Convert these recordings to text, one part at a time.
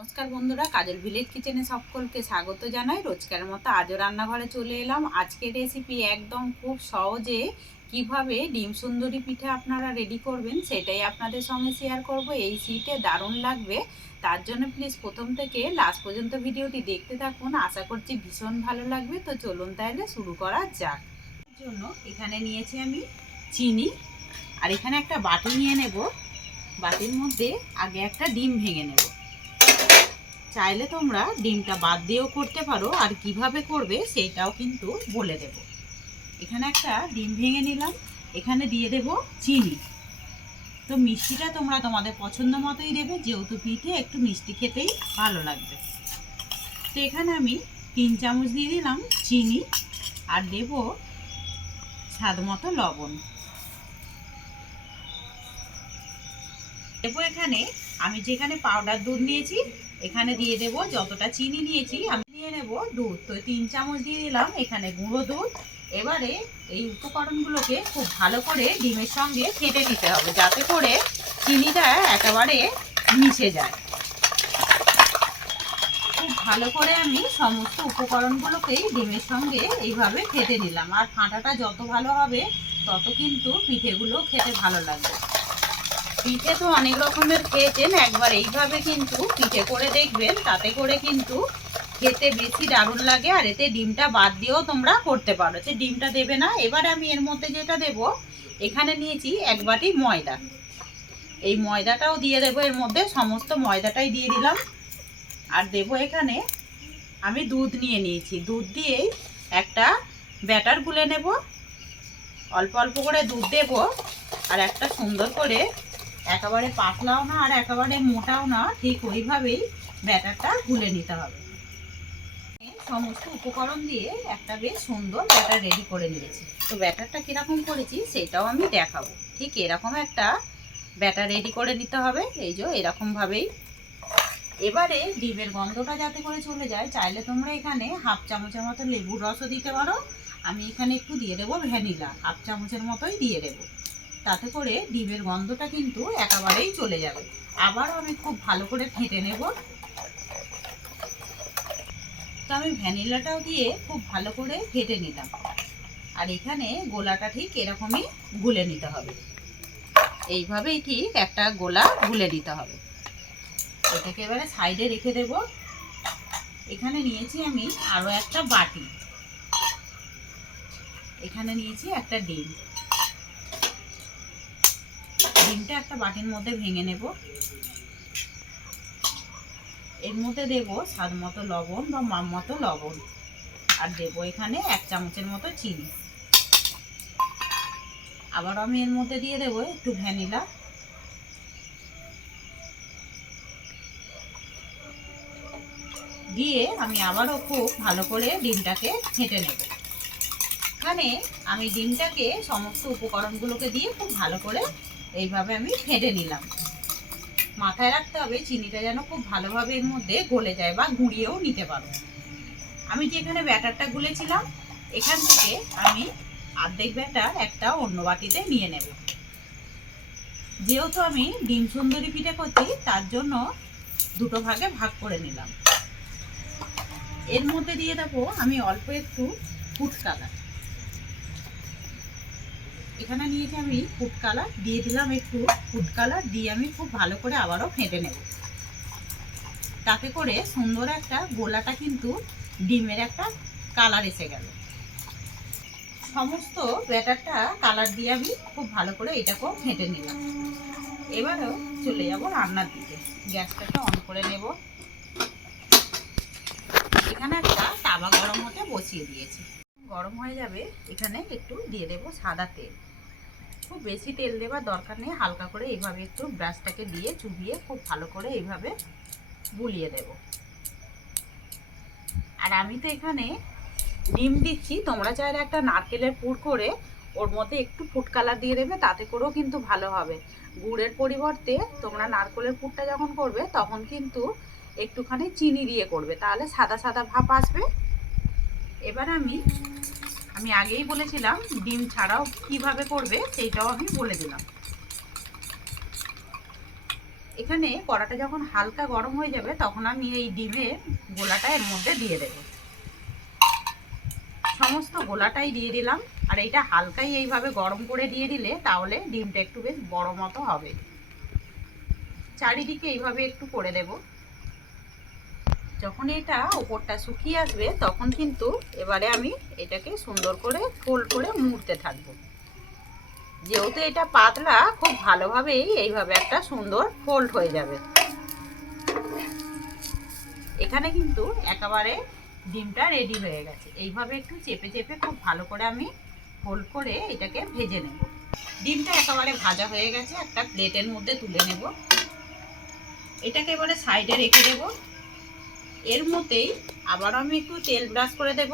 নমস্কার বন্ধুরা, কাজল ভিলেজ কিচেনে সকলকে স্বাগত জানাই। রোজকার মতো আজও রান্নাঘরে চলে এলাম। আজকের রেসিপি একদম খুব সহজে কিভাবে ডিম সুন্দরী পিঠে আপনারা রেডি করবেন সেটাই আপনাদের সঙ্গে শেয়ার করব। এই শীতে দারুণ লাগবে, তার জন্য প্লিজ প্রথম থেকে লাস্ট পর্যন্ত ভিডিওটি দেখতে থাকুন। আশা করছি ভীষণ ভালো লাগবে। তো চলুন তাহলে শুরু করা যাক। এর জন্য এখানে নিয়েছি আমি চিনি, আর এখানে একটা বাটি নিয়ে নেব। বাটির মধ্যে আগে একটা ডিম ভেঙে নেব। চাইলে তোমরা ডিমটা বাদ দিয়েও করতে পারো, আর কিভাবে করবে সেটাও কিন্তু বলে দেব। এখানে একটা ডিম ভেঙে নিলাম, এখানে দিয়ে দেব চিনি। তো মিষ্টিটা তোমরা তোমাদের পছন্দ মতোই দেবে, যেহেতু পিঠে একটু মিষ্টি খেতেই ভালো লাগবে। তো এখানে আমি 3 চামচ দিয়ে দিলাম চিনি, আর দেব স্বাদ মতো লবণ। দেবো এখানে আমি যেখানে পাউডার দুধ নিয়েছি, এখানে দিয়ে দেব যতটা চিনি নিয়েছি আমি দিয়ে নেব দুধ। তো 3 চামচ দিয়ে দিলাম এখানে গুঁড়ো দুধ। এবারে এই উপকরণগুলোকে খুব ভালো করে ডিমের সঙ্গে ফেটে নিতে হবে, যাতে করে চিনিটা একেবারে মিশে যায়। খুব ভালো করে আমি সমস্ত উপকরণগুলোকেই ডিমের সঙ্গে এইভাবে ফেটে নিলাম। আর ফাটাটা যত ভালো হবে তত কিন্তু পিঠেগুলো খেতে ভালো লাগবে। পিঠে তো অনেক রকমের খেয়েছেন, একবার এইভাবে কিন্তু পিঠে করে দেখবেন, তাতে করে কিন্তু খেতে বেশি দারুণ লাগে। আর এতে ডিমটা বাদ দিয়েও তোমরা করতে পারো, যে ডিমটা দেবে না। এবার আমি এর মধ্যে যেটা দেব, এখানে নিয়েছি 1 বাটি ময়দা। এই ময়দাটাও দিয়ে দেবো এর মধ্যে, সমস্ত ময়দাটাই দিয়ে দিলাম। আর দেব এখানে আমি দুধ নিয়ে নিয়েছি, দুধ দিয়েই একটা ব্যাটার গুলে নেব। অল্প অল্প করে দুধ দেব, আর একটা সুন্দর করে একেবারে পাতলাও না আর একেবারে মোটাও না, ঠিক ওইভাবেই ব্যাটারটা গুলে নিতে হবে। সমস্ত উপকরণ দিয়ে একটা বেশ সুন্দর ব্যাটার রেডি করে নিয়েছি। তো ব্যাটারটা কিরকম করেছি সেটাও আমি দেখাবো। ঠিক এরকম একটা ব্যাটার রেডি করে নিতে হবে, এই যে এরকম ভাবেই। এবারে ডিমের গন্ধটা যাতে করে চলে যায়, চাইলে তোমরা এখানে 1/2 চামচের মতো লেবুর রসও দিতে পারো। আমি এখানে একটু দিয়ে দেবো ভ্যানিলা, 1/2 চামচের মতোই দিয়ে দেবো। তাতে করে ডিমের গন্ধটা কিন্তু একেবারেই চলে যাবে। আবারও আমি খুব ভালো করে ফেটে নেব। তো আমি ভ্যানিলাটাও দিয়ে খুব ভালো করে ফেটে নিলাম। আর এখানে গোলাটা ঠিক এরকমই গুলে নিতে হবে, এইভাবেই ঠিক একটা গোলা গুলে নিতে হবে। এটাকে এবারে সাইডে রেখে দেব। এখানে নিয়েছি আমি আরও একটা বাটি, এখানে নিয়েছি একটা ডিম। ডিমটা একটা বাটির মধ্যে ভেঙে নেব। এর মধ্যে দেব স্বাদ মতো লবণ বা মাপ মতো লবণ, আর দেব এখানে 1 চামচের মতো চিনি। আবার আমি এর মধ্যে দিয়ে দেব একটু ভ্যানিলা। দিয়ে আমি আবারও খুব ভালো করে ডিমটাকে ফেটে নেব। এখানে আমি ডিমটাকে সমস্ত উপকরণগুলোকে দিয়ে খুব ভালো করে এইভাবে আমি ফেটে নিলাম। মাথায় রাখতে হবে চিনিটা যেন খুব ভালোভাবে এর মধ্যে গলে যায়, বা গুঁড়িয়েও নিতে পারো। আমি যে এখানে ব্যাটারটা গুলেছিলাম, এখান থেকে আমি অর্ধেক ব্যাটার একটা অন্য বাটিতে নিয়ে নেব। যেহেতু আমি ডিম সুন্দরী পিঠে করছি, তার জন্য দুটো ভাগে ভাগ করে নিলাম। এর মধ্যে দিয়ে দেবো আমি অল্প একটু ফুড কালার। এখানে নিয়েছি আমি ফুড কালার, দিয়ে দিলাম একটু ফুড কালার। দিয়ে আমি খুব ভালো করে আবারও ফেটে নেব। তাতে করে সুন্দর একটা গোলাটা কিন্তু ডিমের একটা কালার এসে গেল। সমস্ত ব্যাটারটা কালার দিয়ে আমি খুব ভালো করে এটাকেও ফেটে নিলাম। এবারেও চলে যাব রান্নার দিকে। গ্যাসটাকে অন করে নেব। এখানে একটা তাওয়া গরম হতে বসিয়ে দিয়েছি, গরম হয়ে যাবে। এখানে একটু দিয়ে দেব সাদা তেল। খুব বেশি তেল দেওয়ার দরকার নেই, হালকা করে এইভাবে একটু ব্রাশটাকে দিয়ে চুবিয়ে খুব ভালো করে এইভাবে বুলিয়ে দেব। আর আমি তো এখানে ডিম দিচ্ছি, তোমরা চাইলে একটা নারকেলের পুর করে ওর মধ্যে একটু ফুড কালার দিয়ে দেবে, তাতে করেও কিন্তু ভালো হবে। গুড়ের পরিবর্তে তোমরা নারকেলের পুরটা যখন করবে তখন কিন্তু একটুখানি চিনি দিয়ে করবে, তাহলে সাদা সাদা ভাব আসবে। এবার আমি আগেই বলেছিলাম ডিম ছাড়াও কিভাবে করবে সেইটাও আমি বলে দিলাম। এখানে কড়াটা যখন হালকা গরম হয়ে যাবে তখন আমি এই ডিমের গোলাটা এর মধ্যে দিয়ে দেব। সমস্ত গোলাটাই দিয়ে দিলাম। আর এইটা হালকাই এইভাবে গরম করে দিয়ে দিলে তাহলে ডিমটা একটু বেশ বড় মতো হবে। চারিদিকে এইভাবে একটু করে দেব। যখন এটা উপরটা শুকিয়ে আসবে তখন কিন্তু এবারে আমি এটাকে সুন্দর করে ফোল্ড করে মুড়তে থাকবো। যেহেতু এটা পাতলা, খুব ভালোভাবেই এইভাবে একটা সুন্দর ফোল্ড হয়ে যাবে। এখানে কিন্তু একেবারে ডিমটা রেডি হয়ে গেছে। এইভাবে একটু চেপে চেপে খুব ভালো করে আমি ফোল্ড করে এটাকে ভেজে নেব। ডিমটা একেবারে ভাজা হয়ে গেছে, একটা প্লেটের মধ্যে তুলে নেব। এটাকে এবারে সাইডে রেখে দেব। এর মধ্যেই আবার আমি একটু তেল ব্রাশ করে দেব।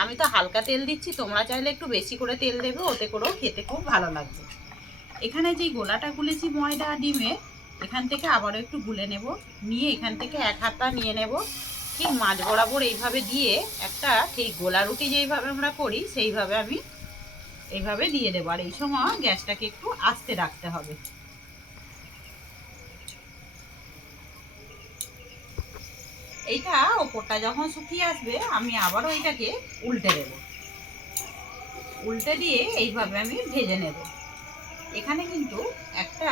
আমি তো হালকা তেল দিচ্ছি, তোমরা চাইলে একটু বেশি করে তেল দেবে, ওতে করেও খেতে খুব ভালো লাগবে। এখানে যে গোলাটা গুলেছি ময়দা ডিমে, এখান থেকে আবারও একটু গুলে নেব। নিয়ে এখান থেকে এক হাতা নিয়ে নেব, ঠিক মাঝ বরাবর এইভাবে দিয়ে একটা ঠিক গোলা রুটি যেইভাবে আমরা করি সেইভাবে আমি এইভাবে দিয়ে দেবো। আর এই সময় গ্যাসটাকে একটু আস্তে রাখতে হবে। এইটা ওপরটা যখন শুকিয়ে আসবে আমি আবারও এটাকে উল্টে দেব। উল্টে দিয়ে এইভাবে আমি ভেজে নেব। এখানে কিন্তু একটা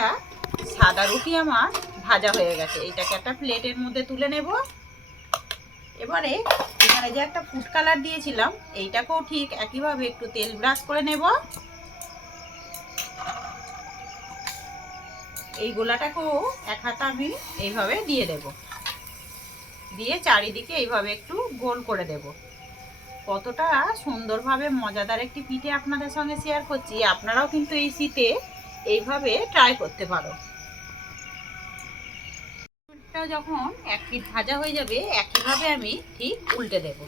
সাদা রুটি আমার ভাজা হয়ে গেছে। এটাকে একটা প্লেটের মধ্যে তুলে নেব। এবারে এখানে যে একটা ফুড কালার দিয়েছিলাম এইটাকেও ঠিক একইভাবে একটু তেল ব্রাশ করে নেব। এই গোলাটাকেও এক হাতা আমি এইভাবে দিয়ে দেব। দিয়ে চারিদিকে এইভাবে একটু গোল করে দেব। কতটা সুন্দরভাবে মজাদার একটি পিঠে আপনাদের সঙ্গে শেয়ার করছি। আপনারাও কিন্তু এই শীতে এইভাবে ট্রাই করতে পারো। যখন এক পিঠ ভাজা হয়ে যাবে একইভাবে আমি ঠিক উল্টে দেব।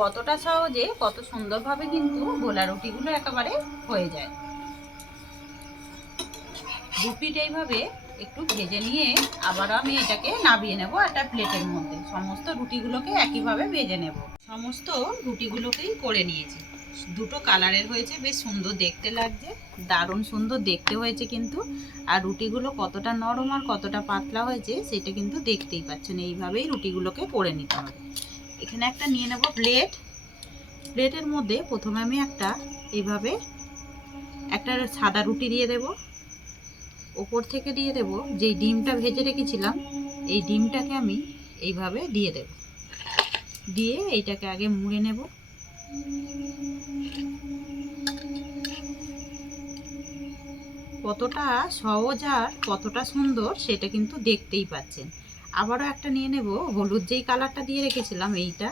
কতটা সহজে কত সুন্দরভাবে কিন্তু গোলা রুটিগুলো একেবারে হয়ে যায়। দু পিঠ এইভাবে একটু ভেজে নিয়ে আবার আমি এটাকে নামিয়ে নেব একটা প্লেটের মধ্যে। সমস্ত রুটিগুলোকে একইভাবে ভেজে নেব। সমস্ত রুটিগুলোকেই করে নিয়েছি। দুটো কালারের হয়েছে, বেশ সুন্দর দেখতে লাগছে, দারুণ সুন্দর দেখতে হয়েছে কিন্তু। আর রুটিগুলো কতটা নরম আর কতটা পাতলা হয়েছে সেটা কিন্তু দেখতেই পাচ্ছেন। এইভাবেই রুটিগুলোকে করে নিতে হবে। এখানে একটা নিয়ে নেব প্লেট। প্লেটের মধ্যে প্রথমে আমি এইভাবে একটা সাদা রুটি দিয়ে দেব। ওপর থেকে দিয়ে দেব যেই ডিমটা ভেজে রেখেছিলাম, এই ডিমটাকে আমি এইভাবে দিয়ে দেব। দিয়ে এইটাকে আগে মুড়ে নেব। কতটা সহজ আর কতটা সুন্দর সেটা কিন্তু দেখতেই পাচ্ছেন। আবারও একটা নিয়ে নেব, হলুদ যেই কালারটা দিয়ে রেখেছিলাম এইটা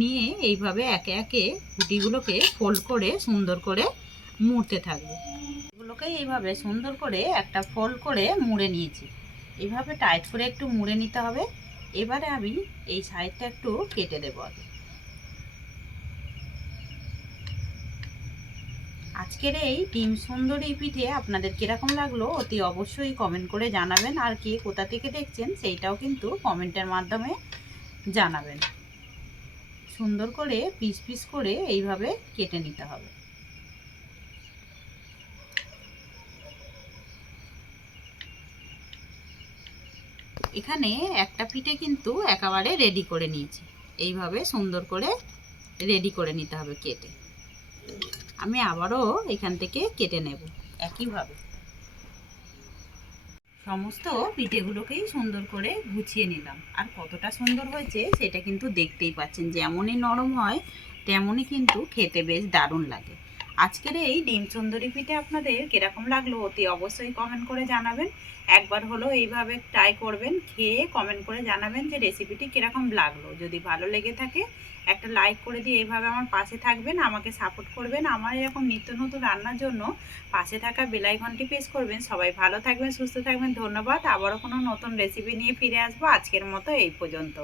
নিয়ে এইভাবে একে একে রুটিগুলোকে ফোল্ড করে সুন্দর করে মুড়তে থাকবো। এগুলোকে এইভাবে সুন্দর করে একটা ফোল্ড করে মুড়ে নিয়েছি। এইভাবে টাইট করে একটু মুড়ে নিতে হবে। এবারে আমি এই সাইডটা একটু কেটে দেবো আগে। আজকের এই ডিম সুন্দরী পিঠে আপনাদের কিরকম লাগলো অতি অবশ্যই কমেন্ট করে জানাবেন। আর কে কোথা থেকে দেখছেন সেইটাও কিন্তু কমেন্টের মাধ্যমে জানাবেন। সুন্দর করে পিস পিস করে এইভাবে কেটে নিতে হবে। এখানে একটা পিঠে কিন্তু একেবারে রেডি করে নিয়েছি। এইভাবে সুন্দর করে রেডি করে নিতে হবে কেটে। আমি আবারও এখান থেকে কেটে নেব একইভাবে। সমস্ত পিঠেগুলোকেই সুন্দর করে গুছিয়ে নিলাম। আর কতটা সুন্দর হয়েছে সেটা কিন্তু দেখতেই পাচ্ছেন। যেমনই নরম হয় তেমনই কিন্তু খেতে বেশ দারুণ লাগে। আজকের এই ডিম সুন্দরী পিঠে আপনাদের কিরকম লাগলো অতি অবশ্যই কমেন্ট করে জানাবেন। একবার হলো এইভাবে ট্রাই করবেন, খেয়ে কমেন্ট করে জানাবেন যে রেসিপিটি কিরকম লাগলো। যদি ভালো লেগে থাকে একটা লাইক করে দিয়ে এইভাবে আমার পাশে থাকবেন, আমাকে সাপোর্ট করবেন। আমার এরকম নিত্য নতুন রান্নার জন্য পাশে থাকা বেল আইকনটি প্রেস করবেন। সবাই ভালো থাকবেন, সুস্থ থাকবেন। ধন্যবাদ। আবারও কোনো নতুন রেসিপি নিয়ে ফিরে আসবো। আজকের মতো এই পর্যন্ত।